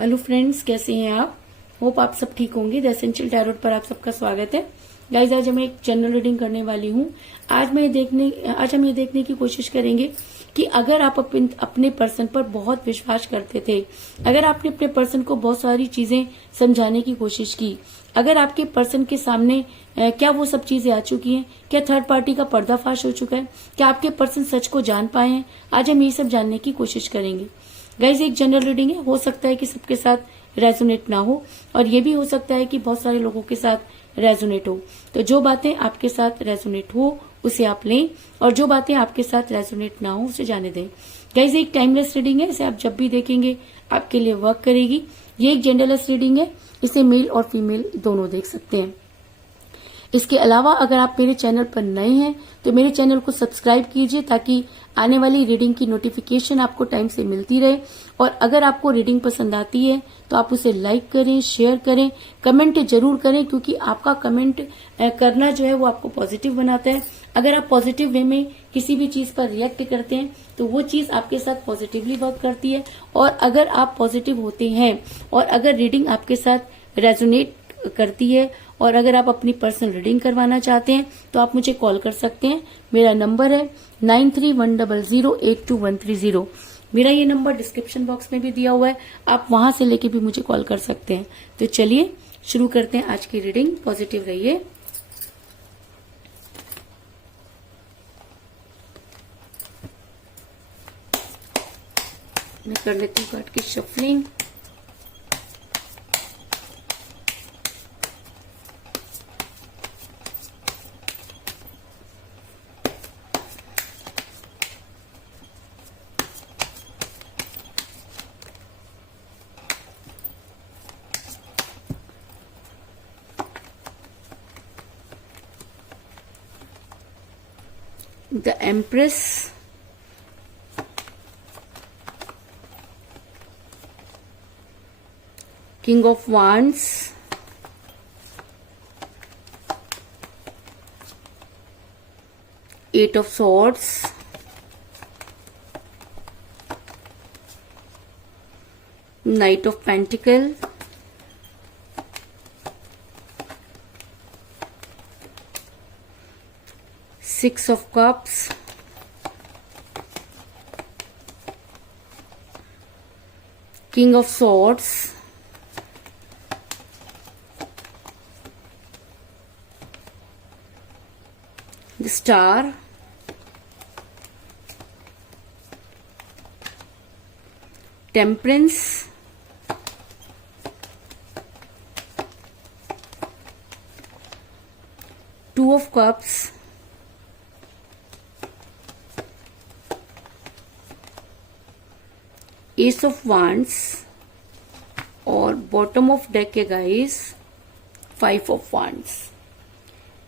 Hello friends, कैसे हैं आप? होप आप सब ठीक होंगे। द एसेंशियल टैरोट पर आप सबका स्वागत है। गाइज, आज मैं एक जनरल रीडिंग करने वाली हूँ। आज हम ये देखने की कोशिश करेंगे कि अगर आप अपने पर्सन पर बहुत विश्वास करते थे, अगर आपने अपने पर्सन को बहुत सारी चीजें समझाने की कोशिश की, अगर आपके पर्सन के सामने क्या वो सब चीजें आ चुकी हैं, क्या थर्ड पार्टी का पर्दाफाश हो चुका है, क्या आपके पर्सन सच को जान पाए हैं, आज हम ये सब जानने की कोशिश करेंगे। गाइज, एक जनरल रीडिंग है, हो सकता है कि सबके साथ रेजोनेट ना हो और ये भी हो सकता है कि बहुत सारे लोगों के साथ रेजोनेट हो। तो जो बातें आपके साथ रेजोनेट हो उसे आप लें और जो बातें आपके साथ रेजोनेट ना हो उसे जाने दें। गाइज, एक टाइमलेस रीडिंग है, इसे आप जब भी देखेंगे आपके लिए वर्क करेगी। ये एक जेंडरलेस रीडिंग है, इसे मेल और फीमेल दोनों देख सकते हैं। इसके अलावा अगर आप मेरे चैनल पर नए हैं तो मेरे चैनल को सब्सक्राइब कीजिए ताकि आने वाली रीडिंग की नोटिफिकेशन आपको टाइम से मिलती रहे। और अगर आपको रीडिंग पसंद आती है तो आप उसे लाइक करें, शेयर करें, कमेंट जरूर करें, क्योंकि आपका कमेंट करना जो है वो आपको पॉजिटिव बनाता है। अगर आप पॉजिटिव वे में किसी भी चीज पर रिएक्ट करते हैं तो वो चीज आपके साथ पॉजिटिवली वर्क करती है। और अगर आप पॉजिटिव होते हैं और अगर रीडिंग आपके साथ रेजोनेट करती है और अगर आप अपनी पर्सनल रीडिंग करवाना चाहते हैं तो आप मुझे कॉल कर सकते हैं। मेरा नंबर है 9310082130। मेरा ये नंबर डिस्क्रिप्शन बॉक्स में भी दिया हुआ है, आप वहां से लेके भी मुझे कॉल कर सकते हैं। तो चलिए शुरू करते हैं आज की रीडिंग। पॉजिटिव रहिए। मैं कर लेती हूँ कार्ड की shuffling. The Empress, King of Wands, Eight of Swords, Knight of Pentacles, Six of Cups, King of Swords, the Star, Temperance, Two of Cups, S of wands और बॉटम ऑफ डेक है guys 5 of wands.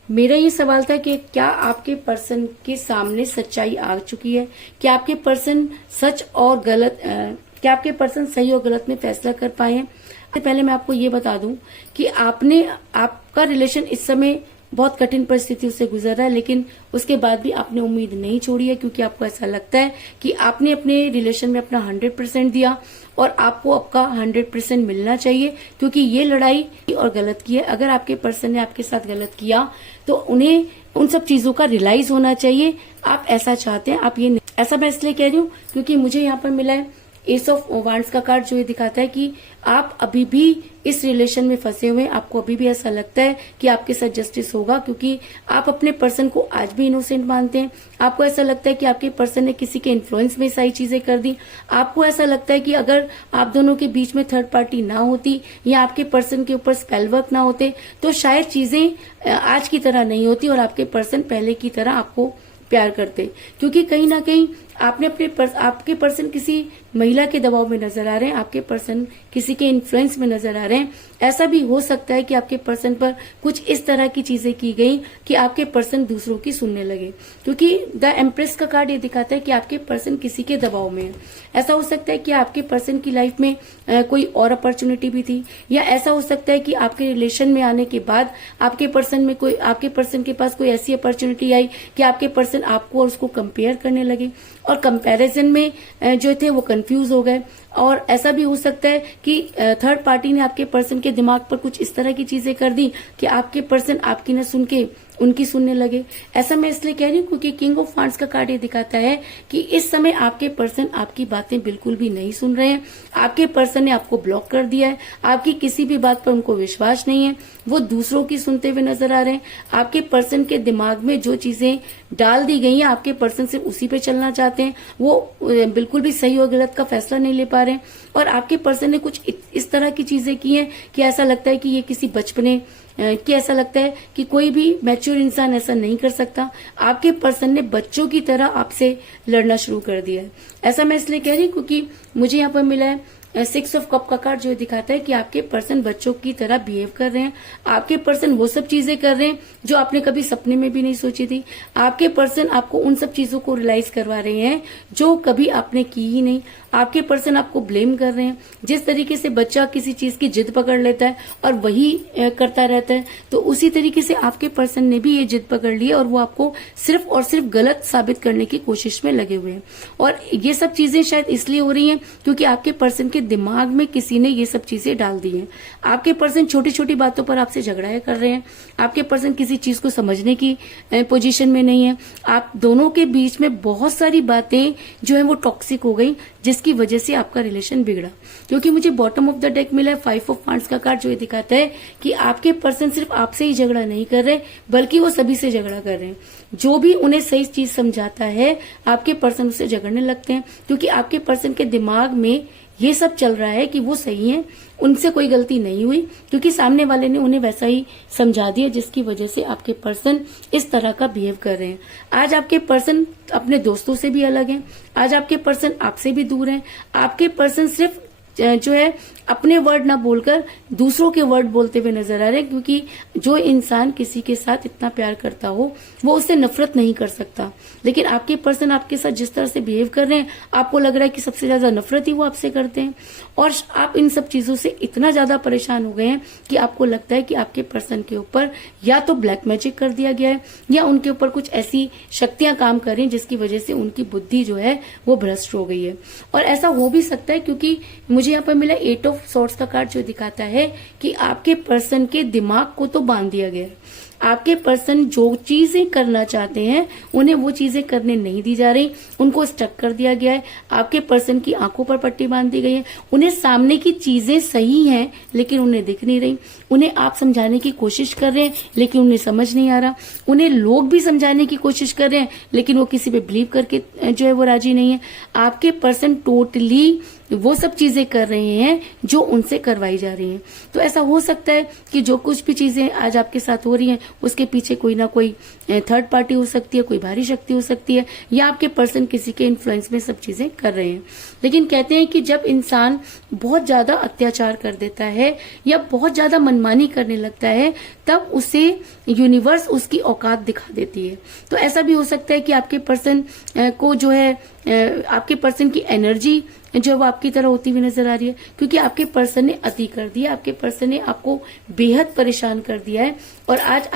मेरा ये सवाल था कि क्या आपके person के सामने सच्चाई आ चुकी है, क्या आपके पर्सन सच और गलत क्या आपके पर्सन सही और गलत में फैसला कर पाए हैं। पहले मैं आपको ये बता दूं कि आपका रिलेशन इस समय बहुत कठिन परिस्थितियों से गुजर रहा है, लेकिन उसके बाद भी आपने उम्मीद नहीं छोड़ी है, क्योंकि आपको ऐसा लगता है कि आपने अपने रिलेशन में अपना 100% दिया और आपको आपका 100% मिलना चाहिए, क्योंकि ये लड़ाई और गलत की है। अगर आपके पर्सन ने आपके साथ गलत किया तो उन्हें उन सब चीजों का रियलाइज होना चाहिए। आप ऐसा चाहते हैं, आप ये ऐसा मैं इसलिए कह रही हूँ क्योंकि मुझे यहाँ पर मिला है एस ऑफ वांड्स का कार्ड, जो ये दिखाता है कि आप अभी भी इस रिलेशन में फंसे हुए हैं। आपको अभी भी ऐसा लगता है कि आपके साथ जस्टिस होगा, क्योंकि आप अपने पर्सन को आज भी इनोसेंट मानते हैं। आपको ऐसा लगता है कि आपके पर्सन ने किसी के इन्फ्लुएंस में सारी चीजें कर दी। आपको ऐसा लगता है कि अगर आप दोनों के बीच में थर्ड पार्टी ना होती या आपके पर्सन के ऊपर स्पेल वर्क ना होते तो शायद चीजें आज की तरह नहीं होती और आपके पर्सन पहले की तरह आपको प्यार करते। क्योंकि कहीं ना कहीं आपके पर्सन किसी महिला के दबाव में नजर आ रहे हैं, आपके पर्सन किसी के इन्फ्लुएंस में नजर आ रहे हैं। ऐसा भी हो सकता है कि आपके पर्सन पर कुछ इस तरह की चीजें की गई कि आपके पर्सन दूसरों की सुनने लगे, क्योंकि द एम्प्रेस का कार्ड ये दिखाता है कि आपके पर्सन किसी के दबाव में है। ऐसा हो सकता है कि आपके पर्सन की लाइफ में कोई और अपॉर्चुनिटी भी थी, या ऐसा हो सकता है कि आपके रिलेशन में आने के बाद आपके पर्सन के पास कोई ऐसी अपॉर्चुनिटी आई कि आपके पर्सन आपको और उसको कंपेयर करने लगे और कंपैरिजन में जो थे वो कंफ्यूज हो गए और ऐसा भी हो सकता है कि थर्ड पार्टी ने आपके पर्सन के दिमाग पर कुछ इस तरह की चीजें कर दी कि आपके पर्सन आपकी न सुन के उनकी सुनने लगे। ऐसा मैं इसलिए कह रही हूँ क्योंकि किंग ऑफ वांड्स का कार्ड ये दिखाता है कि इस समय आपके पर्सन आपकी बातें बिल्कुल भी नहीं सुन रहे हैं। आपके पर्सन ने आपको ब्लॉक कर दिया है, आपकी किसी भी बात पर उनको विश्वास नहीं है, वो दूसरों की सुनते हुए नजर आ रहे हैं। आपके पर्सन के दिमाग में जो चीजें डाल दी गई हैं, आपके पर्सन सिर्फ उसी पे चलना चाहते हैं, वो बिल्कुल भी सही और गलत का फैसला नहीं ले पा रहे हैं। और आपके पर्सन ने कुछ इस तरह की चीजें की हैं कि ऐसा लगता है कि ये किसी बचपने कि ऐसा लगता है कि कोई भी मैच्योर इंसान ऐसा नहीं कर सकता। आपके पर्सन ने बच्चों की तरह आपसे लड़ना शुरू कर दिया है। ऐसा मैं इसलिए कह रही हूँ क्योंकि मुझे यहाँ पर मिला है 6 ऑफ कप का कार्ड जो दिखाता है कि आपके पर्सन बच्चों की तरह बिहेव कर रहे हैं। आपके पर्सन वो सब चीजें कर रहे हैं जो आपने कभी सपने में भी नहीं सोची थी। आपके पर्सन आपको उन सब चीजों को रियलाइज करवा रहे हैं जो कभी आपने की ही नहीं। आपके पर्सन आपको ब्लेम कर रहे हैं। जिस तरीके से बच्चा किसी चीज की जिद पकड़ लेता है और वही करता रहता है, तो उसी तरीके से आपके पर्सन ने भी ये जिद पकड़ ली है और वो आपको सिर्फ और सिर्फ गलत साबित करने की कोशिश में लगे हुए हैं। और ये सब चीजें शायद इसलिए हो रही हैं क्योंकि आपके पर्सन के दिमाग में किसी ने ये सब चीजें डाल दी हैं। आपके पर्सन छोटी छोटी बातों पर आपसे झगड़ा कर रहे हैं। आपके पर्सन किसी चीज को समझने की पोजीशन में नहीं है। आप दोनों के बीच में बहुत सारी बातें जो है वो टॉक्सिक हो गई, जिसकी वजह से आपका रिलेशन बिगड़ा। क्योंकि मुझे बॉटम ऑफ द डेक मिला है 5 ऑफ वांड्स का कार्ड जो ये दिखाता है कि आपके पर्सन सिर्फ आपसे ही झगड़ा नहीं कर रहे बल्कि वो सभी से झगड़ा कर रहे हैं। जो भी उन्हें सही चीज समझाता है आपके पर्सन उससे झगड़ने लगते हैं, क्योंकि आपके पर्सन के दिमाग में ये सब चल रहा है कि वो सही है, उनसे कोई गलती नहीं हुई, क्योंकि सामने वाले ने उन्हें वैसा ही समझा दिया, जिसकी वजह से आपके पर्सन इस तरह का बिहेव कर रहे हैं। आज आपके पर्सन अपने दोस्तों से भी अलग हैं। आज आपके पर्सन आपसे भी दूर हैं। आपके पर्सन सिर्फ जो है अपने वर्ड ना बोलकर दूसरों के वर्ड बोलते हुए नजर आ रहे हैं, क्योंकि जो इंसान किसी के साथ इतना प्यार करता हो वो उससे नफरत नहीं कर सकता। लेकिन आपके पर्सन आपके साथ जिस तरह से बिहेव कर रहे हैं, आपको लग रहा है कि सबसे ज्यादा नफरत ही वो आपसे करते हैं। और आप इन सब चीजों से इतना ज्यादा परेशान हो गए हैं कि आपको लगता है कि आपके पर्सन के ऊपर या तो ब्लैक मैजिक कर दिया गया है या उनके ऊपर कुछ ऐसी शक्तियां काम कर रही हैं जिसकी वजह से उनकी बुद्धि जो है वो भ्रष्ट हो गई है। और ऐसा हो भी सकता है क्योंकि मुझे यहाँ पर मिला 8 ऑफ सॉर्ड्स का कार्ड जो दिखाता है कि आपके पर्सन के दिमाग को तो बांध दिया गया है। आपके पर्सन जो चीजें करना चाहते हैं उन्हें वो चीजें करने नहीं दी जा रही, उनको स्टक कर दिया गया है। आपके पर्सन की आंखों पर पट्टी बांध दी गई है। उन्हें सामने की चीजें सही हैं लेकिन उन्हें दिख नहीं रही। उन्हें आप समझाने की कोशिश कर रहे हैं लेकिन उन्हें समझ नहीं आ रहा। उन्हें लोग भी समझाने की कोशिश कर रहे हैं लेकिन वो किसी पे बिलीव करके जो है वो राजी नहीं है। आपके पर्सन टोटली वो सब चीजें कर रहे हैं जो उनसे करवाई जा रही हैं। तो ऐसा हो सकता है कि जो कुछ भी चीजें आज आपके साथ हो रही हैं उसके पीछे कोई ना कोई थर्ड पार्टी हो सकती है, कोई बाहरी शक्ति हो सकती है, या आपके पर्सन किसी के इन्फ्लुएंस में सब चीजें कर रहे हैं। लेकिन कहते हैं कि जब इंसान बहुत ज्यादा अत्याचार कर देता है या बहुत ज्यादा मनमानी करने लगता है तब उसे यूनिवर्स उसकी औकात दिखा देती है। तो ऐसा भी हो सकता है कि आपके पर्सन को जो है आपके पर्सन की एनर्जी जो वो आपकी तरह होती हुई नजर आ रही है, क्योंकि आपके पर्सन ने अति कर दिया। आपके पर्सन ने आपको बेहद परेशान कर दिया है और आज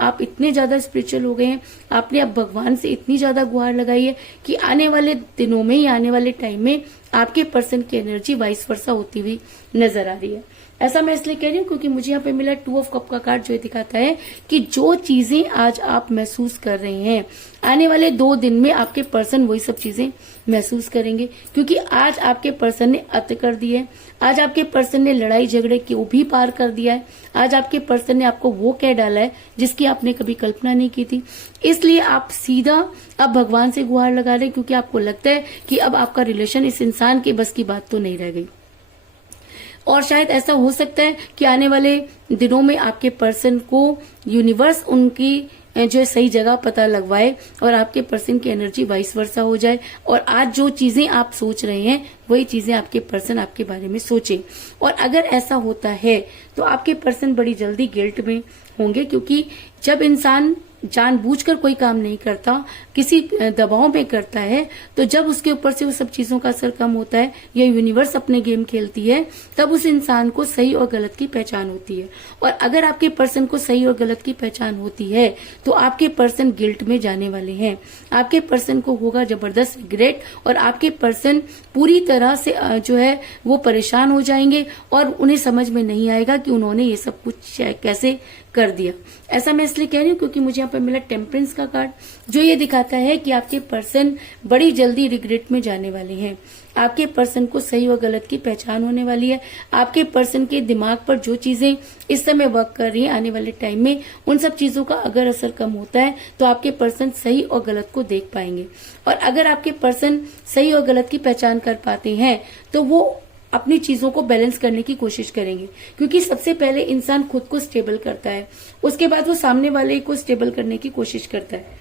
आप इतने ज्यादा स्पिरिचुअल हो गए हैं, आपने अब भगवान से इतनी ज्यादा गुहार लगाई है कि आने वाले दिनों में या आने वाले टाइम में आपके पर्सन की एनर्जी वाइस वर्सा होती हुई नजर आ रही है। ऐसा मैं इसलिए कह रही हूँ क्योंकि मुझे यहाँ पे मिला 2 ऑफ कप का कार्ड जो दिखाता है कि जो चीजें आज आप महसूस कर रहे हैं आने वाले 2 दिन में आपके पर्सन वही सब चीजें महसूस करेंगे, क्योंकि आज आपके पर्सन ने अत कर दिए। आज आपके पर्सन ने लड़ाई झगड़े को भी पार कर दिया है। आज आपके पर्सन ने आपको वो कह डाला है जिसकी आपने कभी कल्पना नहीं की थी। इसलिए आप सीधा अब भगवान से गुहार लगा रहे हैं, क्योंकि आपको लगता है कि अब आपका रिलेशन इस इंसान के बस की बात तो नहीं रह गई। और शायद ऐसा हो सकता है कि आने वाले दिनों में आपके पर्सन को यूनिवर्स उनकी जो सही जगह पता लगवाए और आपके पर्सन की एनर्जी वाइस वर्सा हो जाए और आज जो चीजें आप सोच रहे हैं वही चीजें आपके पर्सन आपके बारे में सोचे। और अगर ऐसा होता है तो आपके पर्सन बड़ी जल्दी गिल्ट में होंगे, क्योंकि जब इंसान जानबूझकर कोई काम नहीं करता, किसी दबाव में करता है, तो जब उसके ऊपर से वो सब चीजों का असर कम होता है या यूनिवर्स अपने गेम खेलती है, तब उस इंसान को सही और गलत की पहचान होती है। और अगर आपके पर्सन को सही और गलत की पहचान होती है तो आपके पर्सन गिल्ट में जाने वाले हैं। आपके पर्सन को होगा जबरदस्त रिग्रेट और आपके पर्सन पूरी तरह से जो है वो परेशान हो जाएंगे और उन्हें समझ में नहीं आएगा कि उन्होंने ये सब कुछ कैसे कर दिया। ऐसा मैं इसलिए कह रही हूँ क्योंकि मुझे यहाँ पर मिला टेम्परेंस का कार्ड, जो ये दिखाता है कि आपके पर्सन बड़ी जल्दी रिग्रेट में जाने वाले हैं। आपके पर्सन को सही और गलत की पहचान होने वाली है। आपके पर्सन के दिमाग पर जो चीजें इस समय वर्क कर रही है, आने वाले टाइम में उन सब चीजों का अगर असर कम होता है तो आपके पर्सन सही और गलत को देख पाएंगे। और अगर आपके पर्सन सही और गलत की पहचान कर पाते हैं तो वो अपनी चीजों को बैलेंस करने की कोशिश करेंगे, क्योंकि सबसे पहले इंसान खुद को स्टेबल करता है, उसके बाद वो सामने वाले को स्टेबल करने की कोशिश करता है।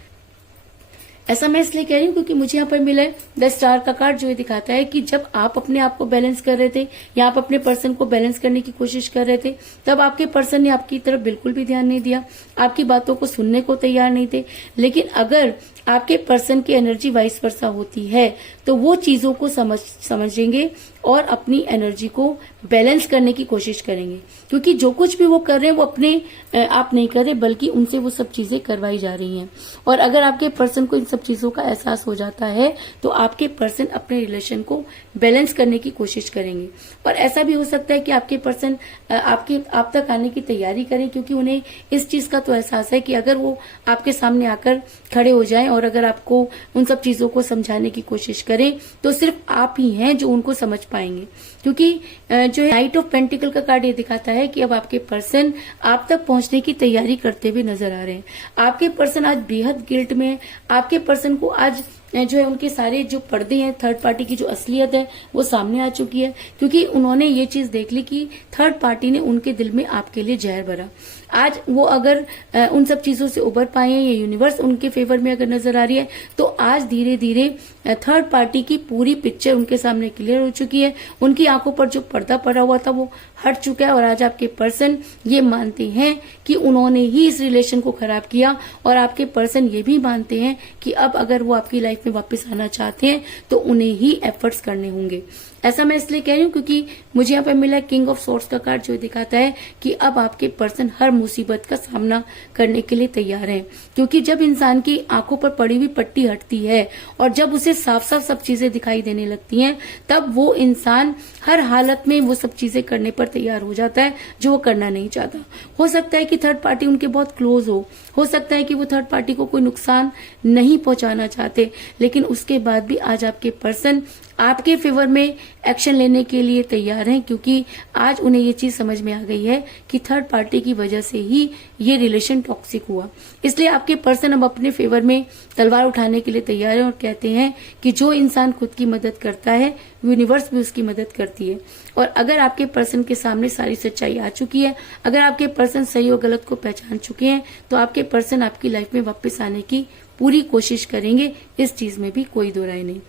ऐसा मैं इसलिए कह रही हूँ क्योंकि मुझे यहाँ पर मिला है द स्टार का कार्ड, जो ये दिखाता है कि जब आप अपने आप को बैलेंस कर रहे थे या आप अपने पर्सन को बैलेंस करने की कोशिश कर रहे थे, तब आपके पर्सन ने आपकी तरफ बिल्कुल भी ध्यान नहीं दिया, आपकी बातों को सुनने को तैयार नहीं थे। लेकिन अगर आपके पर्सन की एनर्जी वाइस वर्सा होती है तो वो चीजों को समझेंगे और अपनी एनर्जी को बैलेंस करने की कोशिश करेंगे, क्योंकि जो कुछ भी वो कर रहे हैं वो अपने आप नहीं कर रहे, बल्कि उनसे वो सब चीजें करवाई जा रही हैं। और अगर आपके पर्सन को इन सब चीजों का एहसास हो जाता है तो आपके पर्सन अपने रिलेशन को बैलेंस करने की कोशिश करेंगे। और ऐसा भी हो सकता है कि आपके पर्सन आप तक आने की तैयारी करें, क्योंकि उन्हें इस चीज का तो एहसास है कि अगर वो आपके सामने आकर खड़े हो जाएं और अगर आपको उन सब चीजों को समझाने की कोशिश करें तो सिर्फ आप ही हैं जो उनको समझ पाएंगे। क्योंकि जो नाइट ऑफ पेंटिकल का कार्ड ये दिखाता है कि अब आपके पर्सन आप तक पहुंचने की तैयारी करते हुए नजर आ रहे हैं। आपके पर्सन आज बेहद गिल्ट में है। आपके पर्सन को आज जो है उनके सारे जो पर्दे हैं, थर्ड पार्टी की जो असलियत है वो सामने आ चुकी है, क्योंकि उन्होंने ये चीज देख ली कि थर्ड पार्टी ने उनके दिल में आपके लिए जहर भरा। आज वो अगर उन सब चीजों से उबर पाए हैं, ये यूनिवर्स उनके फेवर में अगर नजर आ रही है, तो आज धीरे धीरे थर्ड पार्टी की पूरी पिक्चर उनके सामने क्लियर हो चुकी है। उनकी आंखों पर जो पर्दा पड़ा हुआ था वो हट चुका है और आज आपके पर्सन ये मानते हैं कि उन्होंने ही इस रिलेशन को खराब किया। और आपके पर्सन ये भी मानते हैं कि अब अगर वो आपकी लाइफ में वापस आना चाहते हैं तो उन्हें ही एफर्ट्स करने होंगे। ऐसा मैं इसलिए कह रही हूँ क्योंकि मुझे यहाँ पर मिला किंग ऑफ सोर्ड्स का कार्ड, जो दिखाता है कि अब आपके पर्सन हर मुसीबत का सामना करने के लिए तैयार हैं। क्योंकि जब इंसान की आंखों पर पड़ी हुई पट्टी हटती है और जब उसे साफ साफ सब चीजें दिखाई देने लगती हैं, तब वो इंसान हर हालत में वो सब चीजें करने पर तैयार हो जाता है जो वो करना नहीं चाहता। हो सकता है कि थर्ड पार्टी उनके बहुत क्लोज हो सकता है कि वो थर्ड पार्टी को कोई नुकसान नहीं पहुंचाना चाहते, लेकिन उसके बाद भी आज आपके पर्सन आपके फेवर में एक्शन लेने के लिए तैयार हैं, क्योंकि आज उन्हें ये चीज समझ में आ गई है कि थर्ड पार्टी की वजह से ही ये रिलेशन टॉक्सिक हुआ। इसलिए आपके पर्सन अब अपने फेवर में तलवार उठाने के लिए तैयार है और कहते हैं कि जो इंसान खुद की मदद करता है यूनिवर्स भी उसकी मदद करती है। और अगर आपके पर्सन के सामने सारी सच्चाई आ चुकी है, अगर आपके पर्सन सही और गलत को पहचान चुके हैं, तो आपके पर्सन आपकी लाइफ में वापस आने की पूरी कोशिश करेंगे। इस चीज में भी कोई दो राय नहीं।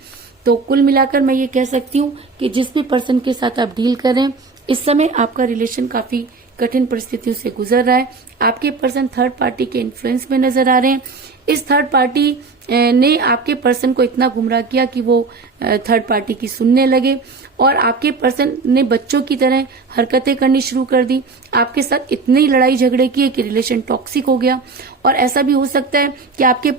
तो कुल मिलाकर मैं ये कह सकती हूँ कि जिस भी पर्सन के साथ आप डील कर रहे हैं, इस समय आपका रिलेशन काफी कठिन परिस्थितियों से गुजर रहा है। आपके पर्सन थर्ड पार्टी के इन्फ्लुएंस में नजर आ रहे हैं। इस थर्ड पार्टी ने आपके पर्सन को इतना गुमराह किया कि वो थर्ड पार्टी की सुनने लगे और आपके पर्सन ने बच्चों की तरह हरकतें करनी शुरू कर दी। आपके साथ इतनी लड़ाई झगड़े किए कि रिलेशन टॉक्सिक हो गया। और ऐसा भी हो सकता है कि आपके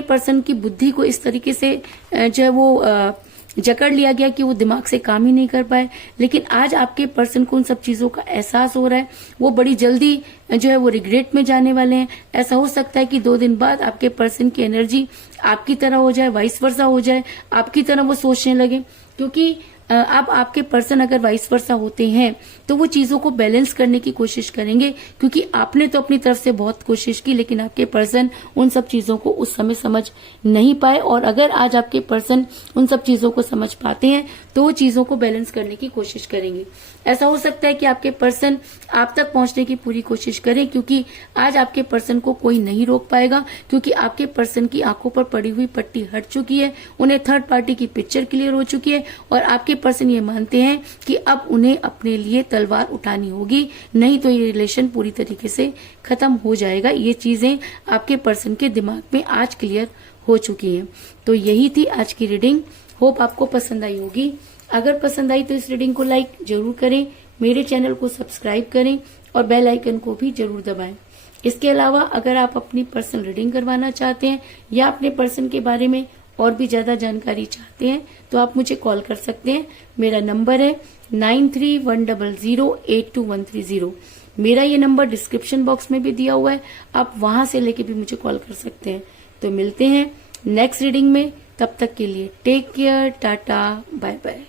पर्सन की बुद्धि को इस तरीके से जो है वो जकड़ लिया गया कि वो दिमाग से काम ही नहीं कर पाए। लेकिन आज आपके पर्सन को उन सब चीजों का एहसास हो रहा है। वो बड़ी जल्दी जो है वो रिग्रेट में जाने वाले हैं। ऐसा हो सकता है कि 2 दिन बाद आपके पर्सन की एनर्जी आपकी तरह हो जाए, वाइस वर्सा हो जाए, आपकी तरह वो सोचने लगे। क्योंकि अब आपके पर्सन अगर वाइस वर्सा होते हैं तो वो चीजों को बैलेंस करने की कोशिश करेंगे, क्योंकि आपने तो अपनी तरफ से बहुत कोशिश की, लेकिन आपके पर्सन उन सब चीजों को उस समय समझ नहीं पाए। और अगर आज आपके पर्सन उन सब चीजों को समझ पाते हैं तो वो चीजों को बैलेंस करने की कोशिश करेंगे। ऐसा हो सकता है कि आपके पर्सन आप तक पहुंचने की पूरी कोशिश करें, क्योंकि आज आपके पर्सन को कोई नहीं रोक पाएगा, क्योंकि आपके पर्सन की आंखों पर पड़ी हुई पट्टी हट चुकी है। उन्हें थर्ड पार्टी की पिक्चर क्लियर हो चुकी है और आपके पर्सन ये मानते हैं कि अब उन्हें अपने लिए तलवार उठानी होगी, नहीं तो ये रिलेशन पूरी तरीके से खत्म हो जाएगा। ये चीजें आपके पर्सन के दिमाग में आज क्लियर हो चुकी हैं। तो यही थी आज की रीडिंग। होप आपको पसंद आई होगी। अगर पसंद आई तो इस रीडिंग को लाइक जरूर करें, मेरे चैनल को सब्सक्राइब करें और बेल आइकन को भी जरूर दबाएं। इसके अलावा अगर आप अपनी पर्सनल रीडिंग करवाना चाहते हैं या अपने पर्सन के बारे में और भी ज्यादा जानकारी चाहते हैं तो आप मुझे कॉल कर सकते हैं। मेरा नंबर है 9310082130। मेरा ये नंबर डिस्क्रिप्शन बॉक्स में भी दिया हुआ है, आप वहां से लेके भी मुझे कॉल कर सकते हैं। तो मिलते हैं नेक्स्ट रीडिंग में, तब तक के लिए take care, tata, bye bye.